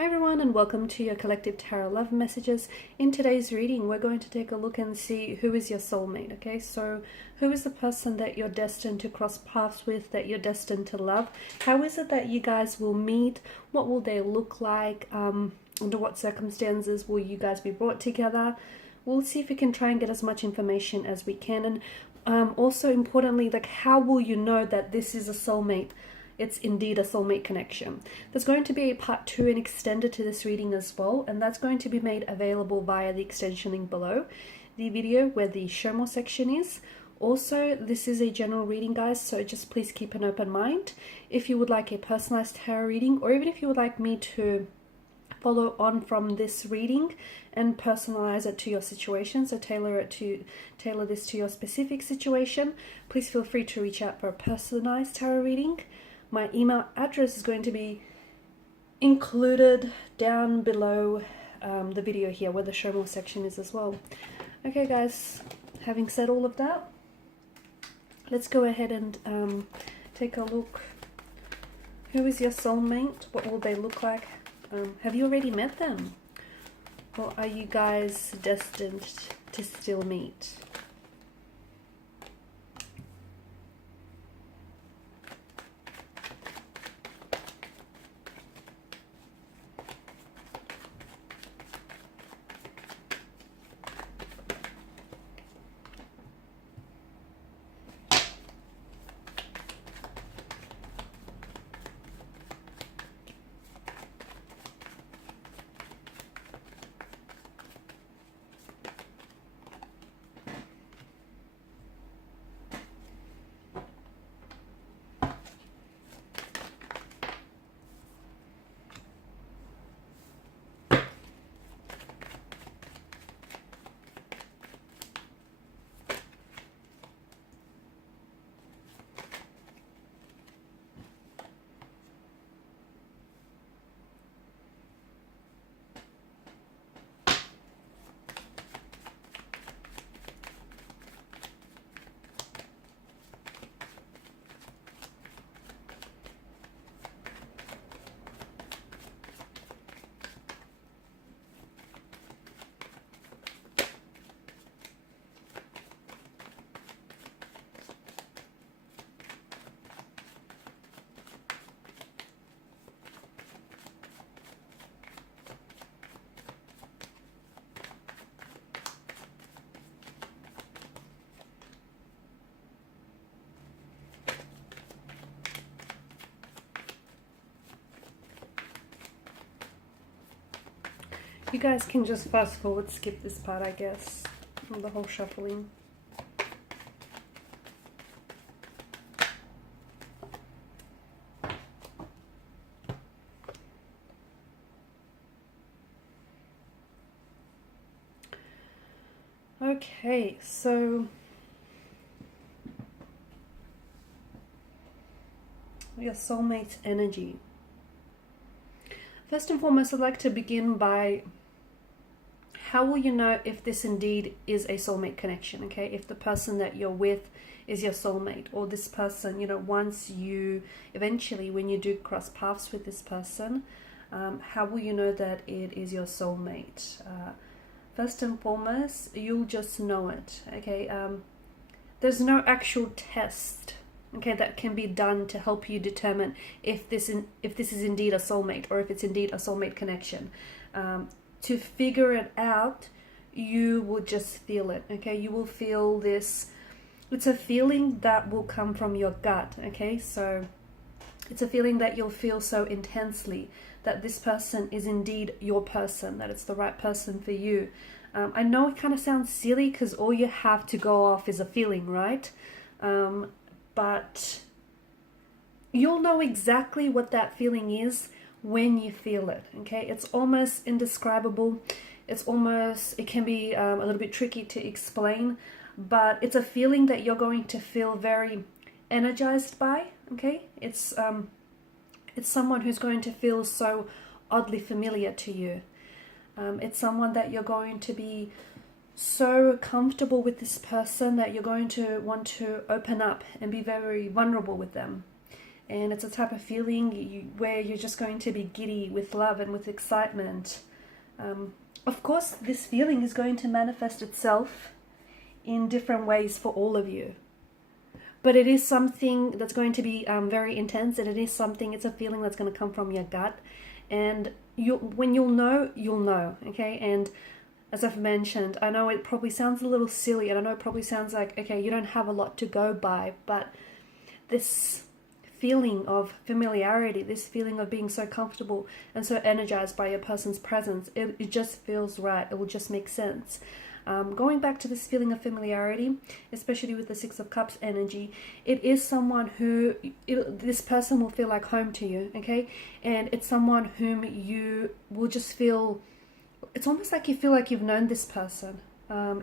Hi everyone, and welcome to your collective tarot love messages. In today's reading, we're going to take a look and see who is your soulmate. Okay, so who is the person that you're destined to cross paths with, that you're destined to love? How is it that you guys will meet? What will they look like? Under what circumstances will you guys be brought together? We'll see if we can try and get as much information as we can. And also importantly, like, how will you know that this is a soulmate? It's indeed a soulmate connection. There's going to be a part 2 and extended to this reading as well, and that's going to be made available via the extension link below the video where the show more section is. Also, this is a general reading, guys, so just please keep an open mind. If you would like a personalized tarot reading, or even if you would like me to follow on from this reading and personalize it to your situation, so tailor this to your specific situation, please feel free to reach out for a personalized tarot reading. My email address is going to be included down below the video here where the show more section is as well. Okay guys, having said all of that, let's go ahead and take a look. Who is your soulmate? What will they look like? Have you already met them? Or are you guys destined to still meet? You guys can just fast forward, skip this part, I guess, the whole shuffling. Okay, so your soulmate energy. First and foremost, I'd like to begin by, how will you know if this indeed is a soulmate connection, okay? If the person that you're with is your soulmate, or this person, you know, once you, eventually when you do cross paths with this person, how will you know that it is your soulmate? First and foremost, you'll just know it, okay? There's no actual test, okay, that can be done to help you determine if this is indeed a soulmate, or if it's indeed a soulmate connection. To figure it out, you will just feel it, okay? You will feel this. It's a feeling that will come from your gut, okay? So it's a feeling that you'll feel so intensely that this person is indeed your person, that it's the right person for you. I know it kind of sounds silly because all you have to go off is a feeling, right? But you'll know exactly what that feeling is when you feel it, okay? It's almost indescribable. It can be a little bit tricky to explain, but it's a feeling that you're going to feel very energized by, okay? It's someone who's going to feel so oddly familiar to you. It's someone that you're going to be so comfortable with this person that you're going to want to open up and be very vulnerable with them. And it's a type of feeling where you're just going to be giddy with love and with excitement. Of course, this feeling is going to manifest itself in different ways for all of you. But it is something that's going to be very intense, and it's a feeling that's going to come from your gut. And when you'll know, okay? And as I've mentioned, I know it probably sounds a little silly, and I know it probably sounds like, okay, you don't have a lot to go by, but this feeling of familiarity, this feeling of being so comfortable and so energized by your person's presence, it just feels right. It will just make sense. Going back to this feeling of familiarity, especially with the Six of Cups energy, it is someone who, this person will feel like home to you, okay? And it's someone whom you will just feel, it's almost like you feel like you've known this person.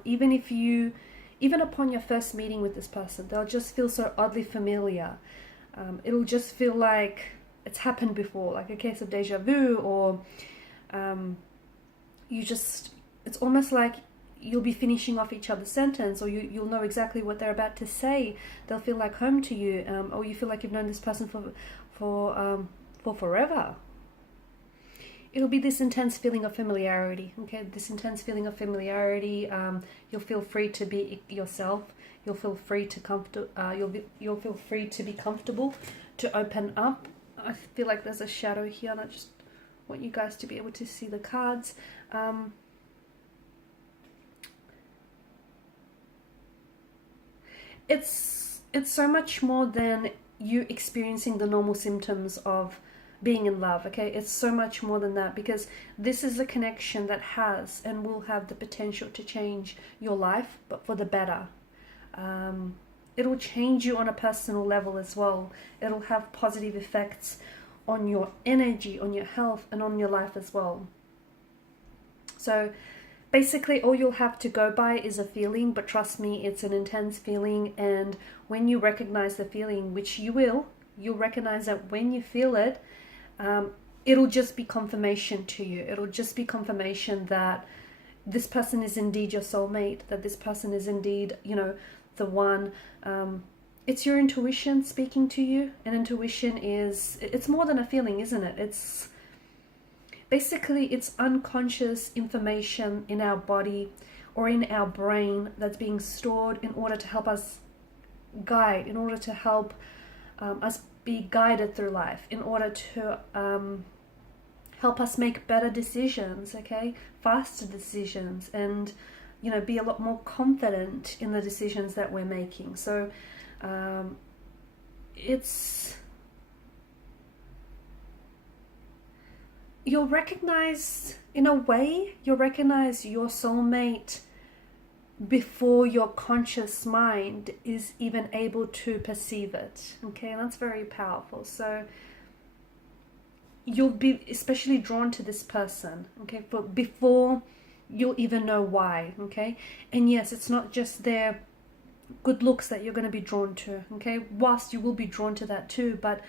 Even upon your first meeting with this person, they'll just feel so oddly familiar. It'll just feel like it's happened before, like a case of deja vu, or it's almost like you'll be finishing off each other's sentence, or you'll know exactly what they're about to say. They'll feel like home to you, or you feel like you've known this person for forever. It'll be this intense feeling of familiarity, okay? This intense feeling of familiarity. You'll feel free to be yourself. You'll feel free to you'll feel free to be comfortable, to open up. I feel like there's a shadow here, and I just want you guys to be able to see the cards. It's so much more than you experiencing the normal symptoms of being in love, okay? It's so much more than that, because this is a connection that has and will have the potential to change your life, but for the better. It'll change you on a personal level as well. It'll have positive effects on your energy, on your health, and on your life as well. So basically, all you'll have to go by is a feeling, but trust me, it's an intense feeling. And when you recognize the feeling, which you will, you'll recognize that when you feel it, it'll just be confirmation to you. It'll just be confirmation that this person is indeed your soulmate, that this person is indeed, the one. It's your intuition speaking to you. And intuition it's more than a feeling, isn't it? It's basically, it's unconscious information in our body or in our brain that's being stored in order to help us guide, in order to help us be guided through life, in order to help us make better decisions, okay? Faster decisions, and, be a lot more confident in the decisions that we're making. So you'll recognize, in a way, your soulmate before your conscious mind is even able to perceive it, okay? And that's very powerful. So you'll be especially drawn to this person, okay, before you'll even know why, okay? And yes, it's not just their good looks that you're going to be drawn to, okay? Whilst you will be drawn to that too, but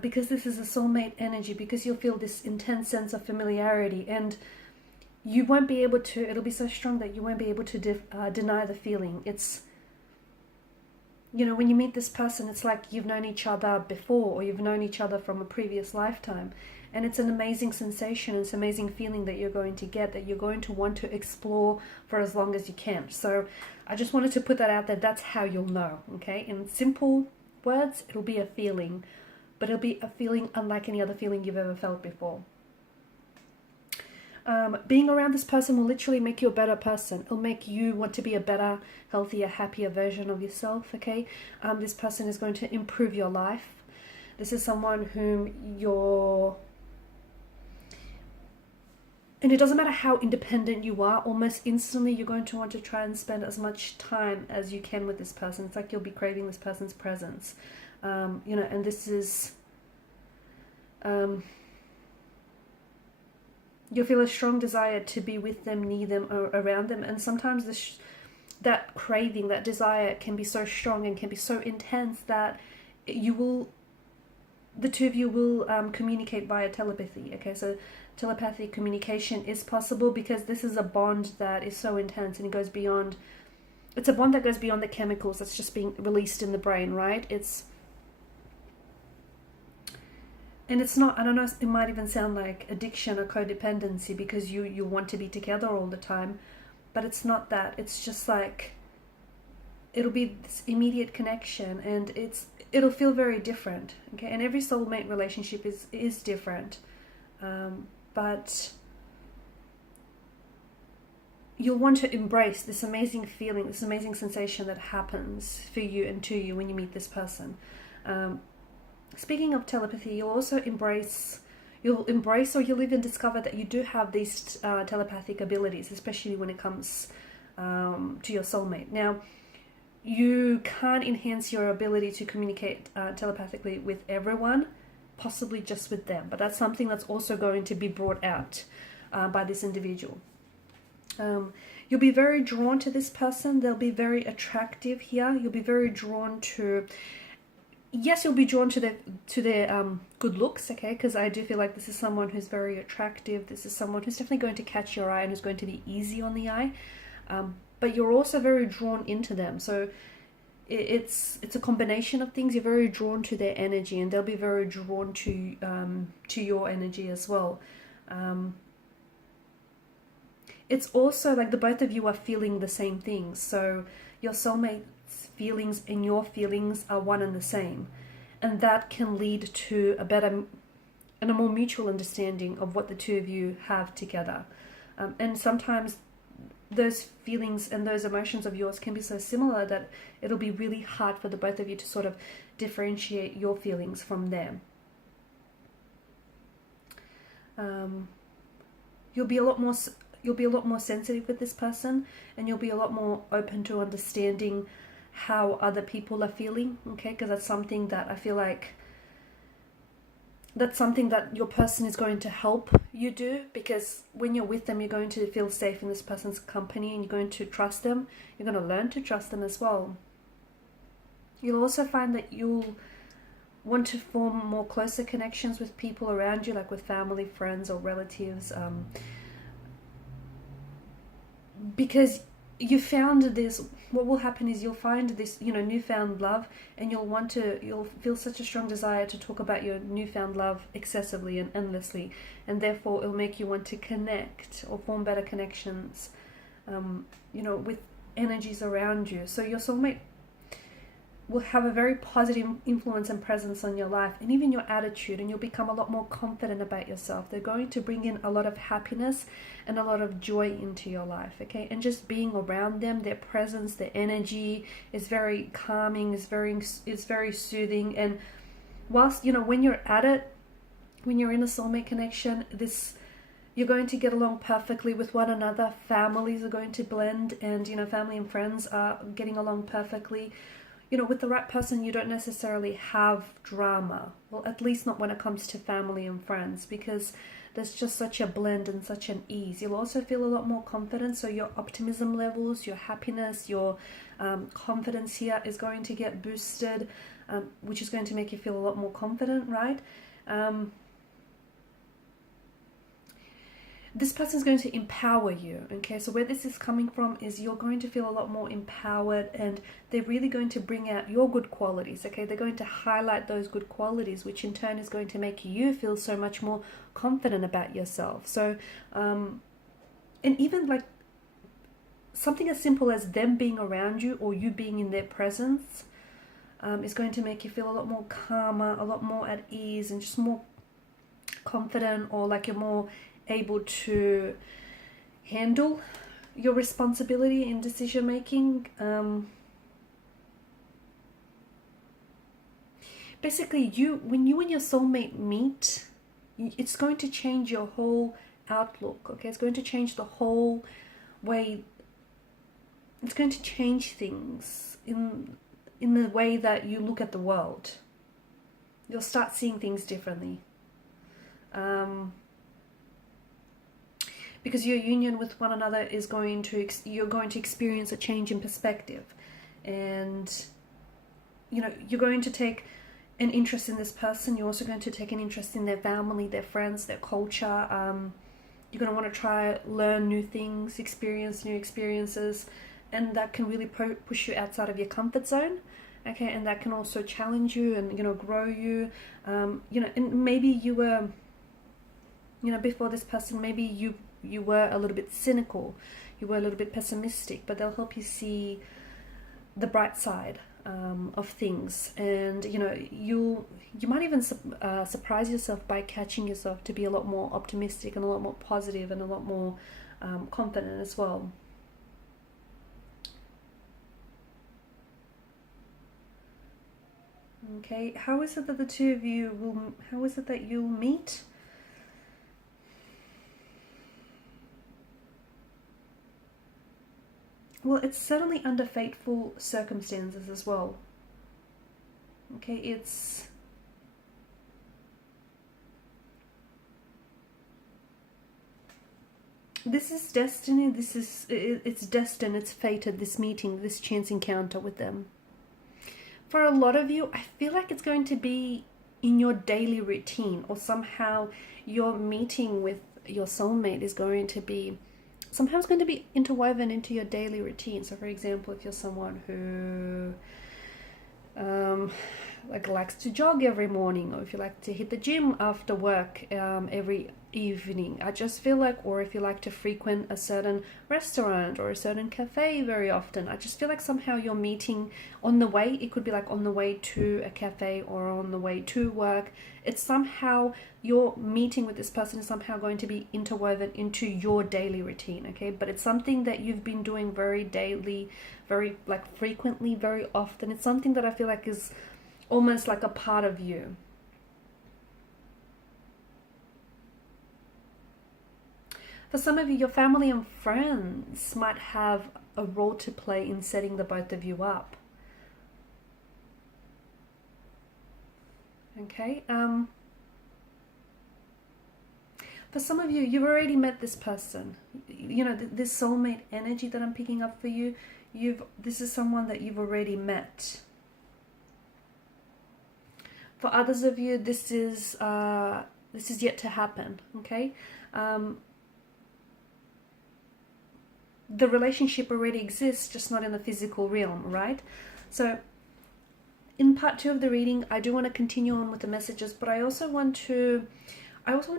because this is a soulmate energy, because you'll feel this intense sense of familiarity, and you won't be able to, it'll be so strong that you won't be able to deny the feeling. It's, when you meet this person, it's like you've known each other before, or you've known each other from a previous lifetime. And it's an amazing sensation, it's an amazing feeling that you're going to get, that you're going to want to explore for as long as you can. So I just wanted to put that out there. That's how you'll know, okay? In simple words, it'll be a feeling, but it'll be a feeling unlike any other feeling you've ever felt before. Being around this person will literally make you a better person. It'll make you want to be a better, healthier, happier version of yourself, okay? This person is going to improve your life. This is someone whom and it doesn't matter how independent you are, almost instantly you're going to want to try and spend as much time as you can with this person. It's like you'll be craving this person's presence. And this is... you'll feel a strong desire to be with them, near them, or around them. And sometimes that craving, that desire can be so strong and can be so intense that the two of you will communicate via telepathy. Okay, so telepathic communication is possible because this is a bond that is so intense, and it goes beyond... It's a bond that goes beyond the chemicals that's just being released in the brain, right? and it's not, I don't know, it might even sound like addiction or codependency because you want to be together all the time, but it's not that. It's just like, it'll be this immediate connection, and it'll feel very different, okay? And every soulmate relationship is different, but you'll want to embrace this amazing feeling, this amazing sensation that happens for you and to you when you meet this person. Speaking of telepathy, you'll also embrace or you'll even discover that you do have these telepathic abilities, especially when it comes to your soulmate. Now, you can't enhance your ability to communicate telepathically with everyone, possibly just with them, but that's something that's also going to be brought out by this individual. You'll be very drawn to this person. They'll be very attractive here. You'll be very drawn to, yes, you'll be drawn to their good looks, okay? Because I do feel like this is someone who's very attractive. This is someone who's definitely going to catch your eye and who's going to be easy on the eye. But you're also very drawn into them. So it's a combination of things. You're very drawn to their energy, and they'll be very drawn to your energy as well. It's also like the both of you are feeling the same things. So your soulmate's feelings and your feelings are one and the same. And that can lead to a better and a more mutual understanding of what the two of you have together. And sometimes those feelings and those emotions of yours can be so similar that it'll be really hard for the both of you to sort of differentiate your feelings from them. You'll be a lot more sensitive with this person, and you'll be a lot more open to understanding how other people are feeling, okay? Because that's something that I feel like that's something that your person is going to help you do, because when you're with them, you're going to feel safe in this person's company, and you're going to trust them. You're going to learn to trust them as well. You'll also find that you'll want to form more closer connections with people around you, like with family, friends, or relatives, because you found this. What will happen is you'll find this, newfound love, and you'll feel such a strong desire to talk about your newfound love excessively and endlessly, and therefore it'll make you want to connect or form better connections, with energies around you. So your soulmate will have a very positive influence and presence on your life, and even your attitude, and you'll become a lot more confident about yourself. They're going to bring in a lot of happiness and a lot of joy into your life, okay? And just being around them, their presence, their energy is very calming, is very soothing. And whilst, when you're at it, when you're in a soulmate connection, you're going to get along perfectly with one another. Families are going to blend, and, family and friends are getting along perfectly. With the right person, you don't necessarily have drama. Well, at least not when it comes to family and friends, because there's just such a blend and such an ease. You'll also feel a lot more confident, so your optimism levels, your happiness, your confidence here is going to get boosted, which is going to make you feel a lot more confident, right? This person is going to empower you, okay? So where this is coming from is you're going to feel a lot more empowered, and they're really going to bring out your good qualities, okay? They're going to highlight those good qualities, which in turn is going to make you feel so much more confident about yourself. So, and even like something as simple as them being around you or you being in their presence is going to make you feel a lot more calmer, a lot more at ease, and just more confident, or like you're more able to handle your responsibility in decision making. Basically, when you and your soulmate meet, it's going to change your whole outlook, okay? It's going to change the whole way. It's going to change things in the way that you look at the world. You'll start seeing things differently. Because your union with one another is you're going to experience a change in perspective, and you're going to take an interest in this person. You're also going to take an interest in their family, their friends, their culture. You're going to want to learn new things, experience new experiences, and that can really push you outside of your comfort zone. okay, and that can also challenge you and, you know, grow you. You know, and maybe you were, you know, before this person, maybe you were a little bit cynical, you were a little bit pessimistic, but they'll help you see the bright side of things. And, you know, you might even surprise yourself by catching yourself to be a lot more optimistic and a lot more positive and a lot more confident as well. Okay, how is it that the two of you will, how is it that you'll meet? Well, it's certainly under fateful circumstances as well. Okay, this is destiny, it's destined, it's fated, this meeting, this chance encounter with them. For a lot of you, I feel like it's going to be in your daily routine, or somehow your meeting with your soulmate is going to be sometimes going to be interwoven into your daily routine. So for example, if you're someone who like likes to jog every morning, or if you like to hit the gym after work every evening, I just feel like, or if you like to frequent a certain restaurant or a certain cafe very often, I just feel like somehow you're meeting on the way. It could be like on the way to a cafe or on the way to work. It's somehow your meeting with this person is somehow going to be interwoven into your daily routine, okay? But it's something that you've been doing very daily, very like frequently, very often. It's something that I feel like is almost like a part of you. For some of you, your family and friends might have a role to play in setting the both of you up. Okay. For some of you, you've already met this person. You know, this soulmate energy that I'm picking up for you, this is someone that you've already met. For others of you, this is yet to happen. Okay. The relationship already exists, just not in the physical realm, right? So in part 2 of the reading, I do want to continue on with the messages, but I also want to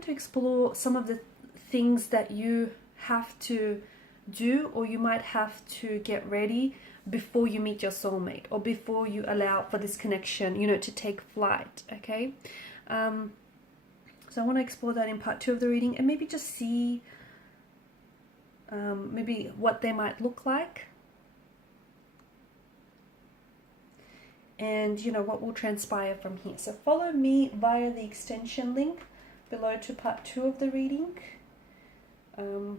explore some of the things that you have to do, or you might have to get ready before you meet your soulmate, or before you allow for this connection, you know, to take flight. Okay. So I want to explore that in part 2 of the reading, and maybe just see maybe what they might look like, and you know what will transpire from here. So follow me via the extension link below to part 2 of the reading. For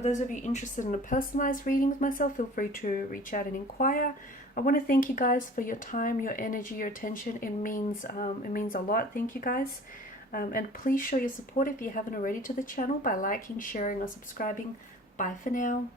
those of you interested in a personalized reading with myself, feel free to reach out and inquire. I want to thank you guys for your time, your energy, your attention. It means a lot. Thank you guys. And please show your support if you haven't already to the channel by liking, sharing, or subscribing. Bye for now.